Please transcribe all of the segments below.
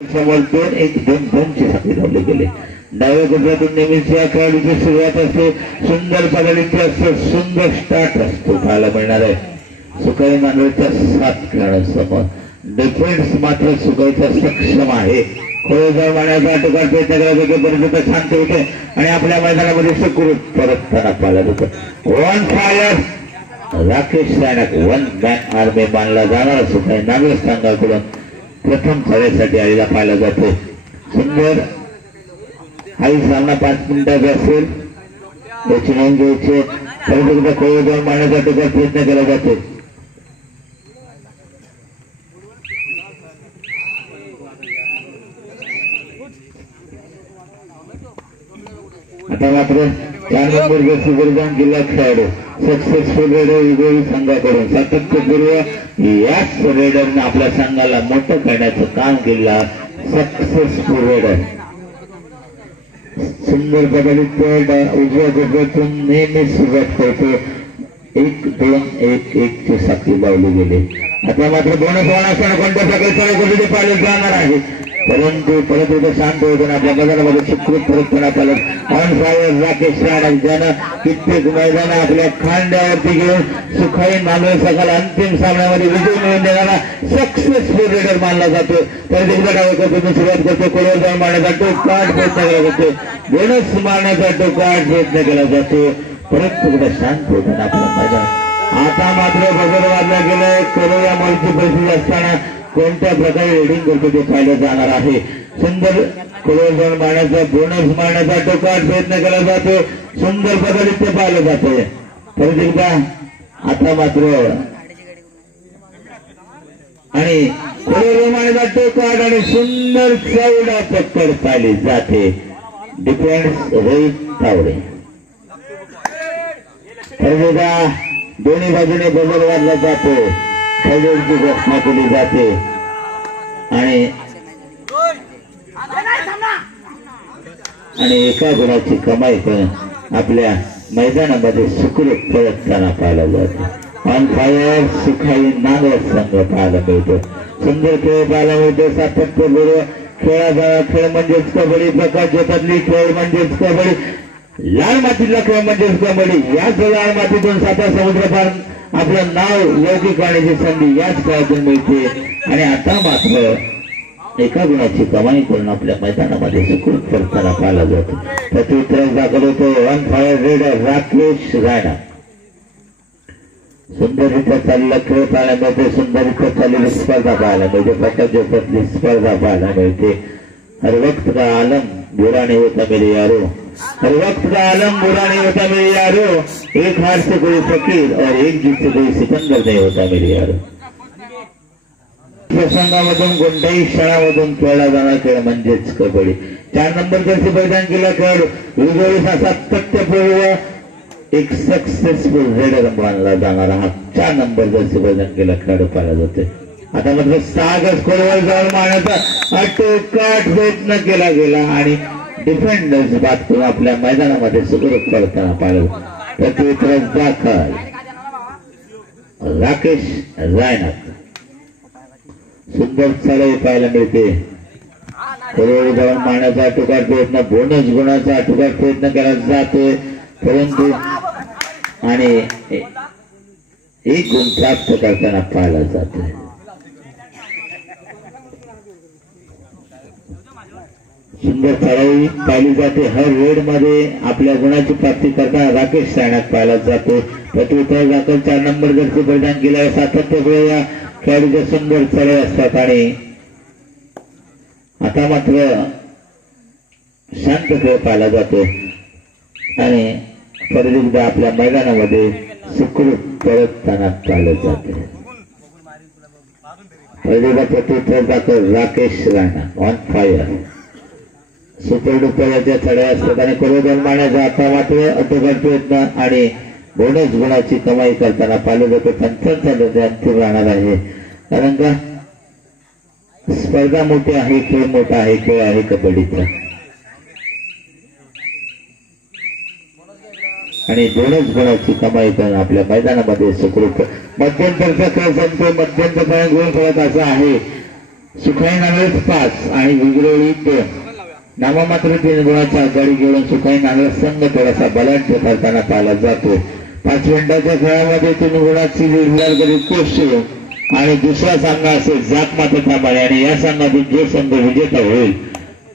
समोर 2-1-2-2 साठी लावले गेले। डाव्या कोपऱ्यातून नेहमीच या खेळाडूची सुरुवात असते, सुंदर पदार्थ असतो, सुंदर स्टार्ट असतो पाहायला मिळणार आहे। सुकाई मांडवच्या 7 खेळाडूंसमोर डिफेन्स मात्र सुकाईचा सक्षम आहे। खोळजळ मारण्याचा अटोकाट प्रयत्न करायचा परिस्थिती शांत होते आणि आपल्या मैदानामध्ये सुखरूप परतताना पाहायला जातो। वन फायर राकेश राणक 1 मॅन आर्मी मानला जाणार सुकाई नागरिक संघाकडून प्रथम खेळासाठी आलेला पाहायला जातो। सुंदर हाही सामना 5 मिनिटाचा असेल याची नोंद घ्यायची। परंतु खोळजळ मारण्याचा अटोकाट प्रयत्न केला जातो। आता मात्र 4 नंबर जर्सी परिधान जिल्हा खेळाडू सक्सेसफुल रेडर विजयी संघाकडून सातत्यपूर्व याच रेडरने आपल्या संघाला मोठं करण्याचं काम केलं। सक्सेसफुल रेडर सुंदर पद्धतीने उजव्या कोपऱ्यातून नेहमी सुरुवात करतो। 1-2-1-1 ची साखळी लावली गेली। आता मात्र बोनस असताना कोणत्या प्रकारचे पाहिले जाणार आहे, परंतु परत एकदा शांत होताना आपल्या मैदानामध्ये सुखरूप परतपणा पालक ऑन फायर राकेश राणक ज्यानं कित्येक मैदान आपल्या खांद्यावरती घेऊन सुखाई नांदेड संघाला अंतिम सामन्यामध्ये विजय मिळवून देणारा सक्सेसफुल रेडर मानला जातो। परत एकदा डाव्या कोपऱ्यातून सुरुवात करतो, कोलवर जाऊन मारण्याचा टोकाट प्रयत्न केला जातो, बोनस मारण्याचा टोकाट प्रयत्न केला जातो। परत एकदा शांत होताना आपल्या मैदान आता मात्र बजर वाजला गेलाय। करोया मॉलची परिस्थिती असताना कोणत्या प्रकारे रेडिंग करतो ते पाहिलं जाणार आहे। सुंदर कोलवर मारण्याचा बोनस मारण्याचा टोकाट प्रयत्न केला जातो, सुंदर पद्धतीने ते पाहिलं जाते। परत एकदा आता मात्र आणि कोलवर मारण्याचा टोकाट आणि सुंदर चौडा पकड पाहिली जाते। डिफेन्स रोहित तावडे परत एकदा दोन्ही बाजूने बजर वाजला जातो, खेळाडूची घोषणा केली जाते आणि एका गुणाची कमाई करून आपल्या मैदानामध्ये सुखरूप परतताना पाहायला जाते। ऑन फायर सुखाई नांदेड संघ पाहायला मिळतो। सुंदर खेळ पाहायला मिळतो, सातत्यपूर्व खेळ म्हणजेच कबड्डी, प्रकाश जगातली खेळ म्हणजेच कबड्डी, लाल मातीतला खेळ म्हणजेच कबड्डी। याच लाल मातीतून 7 समुद्र पार आपलं नाव लौकिक करण्याची संधी याच खेळातून मिळते आणि आता मात्र एका गुणाची कमाई करून आपल्या मैदानामध्ये सुखरूप करताना पाहायला जातो। प्रत्युत्तर दाखल होतो on fire raider Rakesh Rana. सुंदररित्या चाललेला खेळ पाहायला मिळते, सुंदररित्या चाललेली स्पर्धा पाहायला मिळते, प्रकाश जोपातली स्पर्धा पाहायला मिळते। हर वक्त का आलम बुरा नहीं होता मेरे यारो, हर वक्त का आलम बुरा नहीं होता मेरे यारो, एक हार से कोई फकीर और एक जीत से कोई सिकंदर नहीं होता मेरे यारो। प्रसंगामधून कोणत्याही शाळामधून खेळला जाणारा खेळ म्हणजेच कबड्डी। 4 नंबर जर्सी परिधान केला खेळाडू विजयी सातत्यपूर्व एक सक्सेसफुल रेडर मानला जाणारा हा 4 नंबर जर्सी परिधान केला खेळाडू पाहिला जाते। आता मात्र 6 गज खोलवर जाऊन मारण्याचा अटोकाट प्रयत्न केला गेला आणि डिफेंडर्स बाद करून आपल्या मैदानामध्ये सुखरूप करताना पाहिलं। प्रत्युत्तर दाखल राकेश राणक। सुंदर चढाई पाहायला मिळते, खोलवर जाऊन मारण्याचा अटोकाट प्रयत्न, बोनस गुणाचा अटोकाट प्रयत्न केला जातोय, परंतु आणि 1 गुण प्राप्त करताना पाहायला जातोय। सुंदर चढाई पाहिली जाते, हर रेड मध्ये आपल्या गुणाची प्राप्ती करताना राकेश राणक पाहायला जातो। प्रत्युत्तर दाखल 4 नंबर जर्सी परिधान केल्यावर सातत्यपूर्व या खेळाडूच्या सुंदर चढाई असतात आणि आता मात्र शांत खेळ पाहिला जातो आणि परत एकदा आपल्या मैदानामध्ये सुखरूप परतताना पाहिलं जाते। प्रत्युत्तर दाखल राकेश राणक ऑन फायर सुपर डुपरच्या चढाई असतात आणि कोलवर मारण्याचा आता मात्र अटोकाट प्रयत्न आणि बोनस गुणाची कमाई करताना पाहिलं जातं। पंचांचा अंतिम राहणार आहे, कारण का स्पर्धा मोठी आहे, खेळ मोठा आहे, खेळ आहे कबड्डीचा आणि बोनस गुणाची कमाई करून आपल्या मैदानामध्ये सुखरूप मध्यंतरचा खेळ संपतो। मध्यंतर गुण फलक असा आहे सुखाई नांगरस 5 आणि विगरोळी 2. नाममात्र 3 गुणाच्या आघाडी घेऊन सुखाई नांगरस संघ थोडासा बलाढ्य ठरताना पाहिला जातो. 5 मिनिटाच्या खेळामध्ये 3 गुणाची लीड कोशे आणि दुसरा सामना असेल जात मात्र थांबाने आणि या संघातून जो संघ विजेता होईल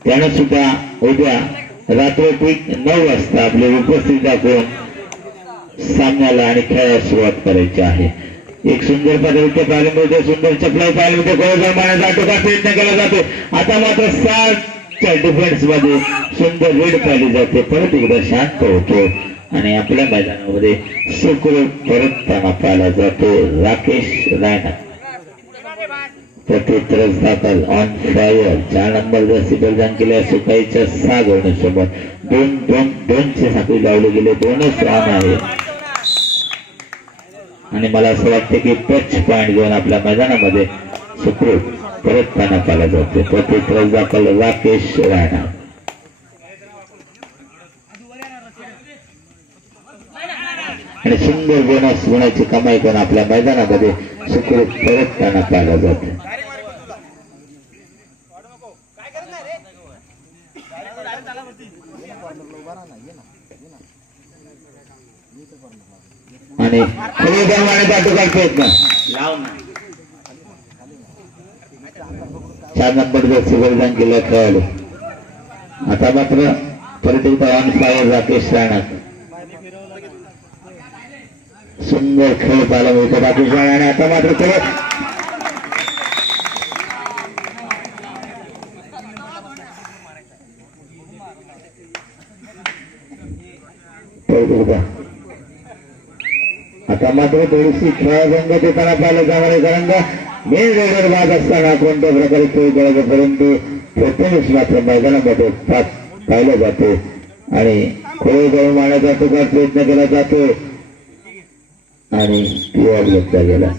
त्यानं सुद्धा उद्या रात्री ठीक 9 वाजता आपले उपस्थित दाखवून सामन्याला आणि खेळाला सुरुवात करायची आहे. एक सुंदर पदार्थ पाहायला मिळते, सुंदर चपला पाहायला मिळते, गोल मारण्याचा टोका प्रयत्न केला जातो. आता मात्र 7च्या डिफेन्स मध्ये सुंदर लीड पाहिली जाते. परत एकदा शांत होतो आणि आपल्या मैदानामध्ये सुखरूप परतताना पाहिला जातो राकेश राणा. प्रत्युत्तरच दाखल ऑन फायर 4 नंबर जर्सी परिधान केल्या सुखाईच्या 6 गोलसोबत 2-2-2ची साखळी लावली गेले. 2च रन आहे आणि मला असं वाटतं की टच पॉइंट घेऊन आपल्या मैदानामध्ये सुखरूप परतताना पाहिला जातो. प्रत्युत्तरच दाखल राकेश राणा. आणि सुंदर बोनस गुणाची कमाई करून आपल्या मैदानामध्ये सुखरूप परतताना पाहिला जातो. आणि मारण्याचा टोका प्रयत्न 4 नंबर जर्सी परिधान केला खेळाडू. आता मात्र परत एकदा ऑन फायर राकेश राणा. सुंदर खेळ पाहायला मिळतो राकेश राणा आणि आता मात्र आता मात्र थोडीशी खेळासंगत येताना पाहिलं जाणार कारण का मेन रेडर बाद असताना कोणत्या प्रकारे खेळ खेळायचा परंतु प्रथमच मात्र मैदानामध्ये पाहिलं जातो आणि खोळ जाऊन मारण्याचा टोका प्रयत्न केला जातो आणि पिवळा घेतला गेला.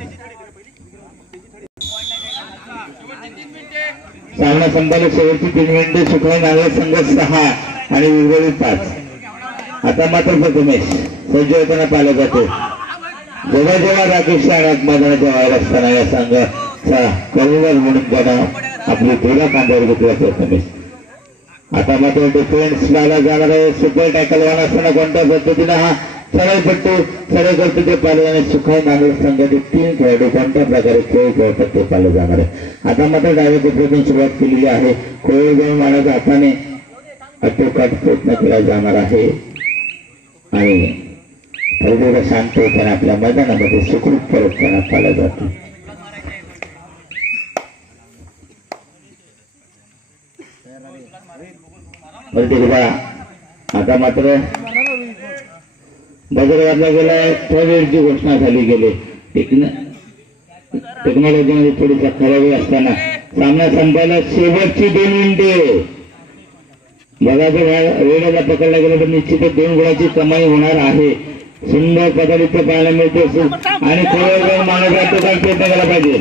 सामना संपला शेवटची 3 मिनिटे. सुखाई नांगरस संघ 6 आणि विरगोळी 5. आता मात्र प्रथमेश सज्ज होताना पाहिलं जातो. जेव्हा राकेश राणा मैदानाच्या बाहेर असताना या संघाचा कर्णधार म्हणून त्यानं आपली धुरा खांद्यावर घेतला प्रथमेश. आता मात्र डिफेन्स लावला जाणार आहे. सुपर टॅकल वन असताना कोणत्या पद्धतीनं हा सरळपट्टू सरळ करतो ते पाहिलं आणि सुखाई नांगरस संघाचे 3 खेळाडू कोणत्या प्रकारे खेळ खेळतात ते पाहिलं जाणार आहे. आता मात्र डाव्या कोपऱ्यातून सुरुवात केलेली आहे. खोळ जाऊन मारण्याचा हाताने अटोकाट प्रयत्न केला जाणार आहे आणि थोडं शांत होताना आपल्या मैदानामध्ये सुखरूप परतताना पाहिलं जातो. आता मात्र बाजारातला गेला थर्ड घोषणा झाली गेली. टेक्नॉलॉजीमध्ये थोडीसा खराबी असताना सामना संपायला शेवटची 2 मिनिटे. बघा जर वेळेला पकडला गेला तर निश्चितच 2 गुणाची कमाई होणार आहे. सुंदर पदार्थ पाहायला मिळते आणि खोळ जाऊन मारण्याचा टोका प्रयत्न केला पाहिजे.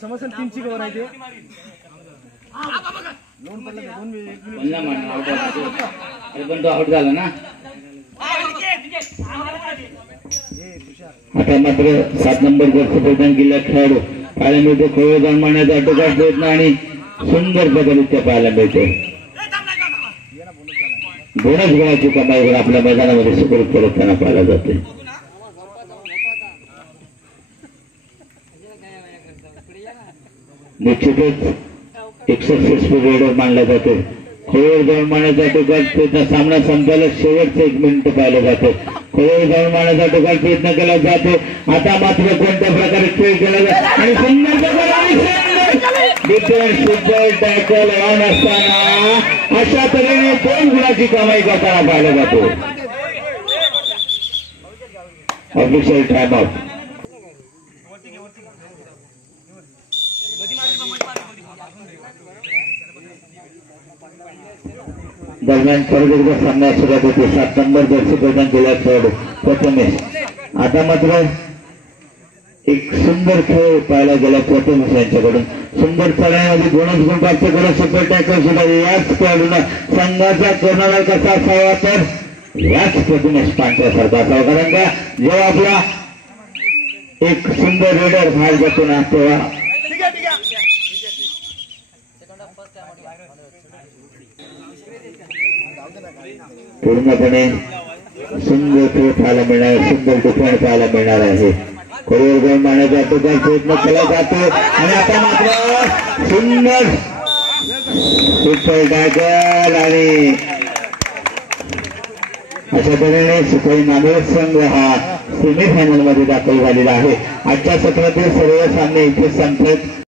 समस्या 3ची कवर आहे ते पण तो आउट झाला ना. आता मात्र 7 नंबर जर्सी परिधान केलेला खेळाडू पाहायला मिळतो. खोळ जाऊन मारण्याचा अटोकाट प्रयत्न आणि सुंदर पदार्थ पाहायला मिळतो. बोनस गुणाची कमाई करून आपल्या मैदानामध्ये सुखरूप परतताना पाहायला जाते. निश्चितच एक सक्सेसफुल रेडर मानला जातो. खोळ जाऊन मारण्याचा टोकाट प्रयत्न सामना संपल्याला शेवटचं 1 मिनिट पाहिलं जातं. खोळ जाऊन मारण्याचा टोकाट प्रयत्न केला जातो. आता मात्र कोणत्या प्रकारे खेळ केला जातो आणि सुपर टॅकल ऑन असताना अशा तऱ्हेने 2 गुणाची कमाई करताना पाहिला जातो. Official time out. दरम्यान परत एकदा सामना सुरुवात होते. 7 नंबर जर्सी परिधान केला खेळाडू प्रथमेश. आता मात्र एक सुंदर खेळ पाहायला गेला प्रथमेश यांच्याकडून. सुंदर चढण्यामध्ये बोनस गुण प्राप्त करून सुपर टॅकल सुद्धा याच खेळाडूंना संघाचा कर्णधार कसा असावा तर याच प्रतिमेश पांच्यासारखा असावा, कारण का जेव्हा आपला एक सुंदर रेडर बाहेर जातो ना तेव्हा पूर्णपणे सुंदर खेळ पाहायला मिळणार, सुंदर दुकान पाहायला मिळणार आहे. करोड गोल मारण्याचा अटोकाल प्रयत्न केला जातो आणि आता मात्र सुंदर सुपर टायगर आणि अशा तऱ्हेने सुखई नांदेड संघ हा सेमीफायनल मध्ये दाखल झालेला आहे. आजच्या सत्रातील सर्व सामने इथे संपत.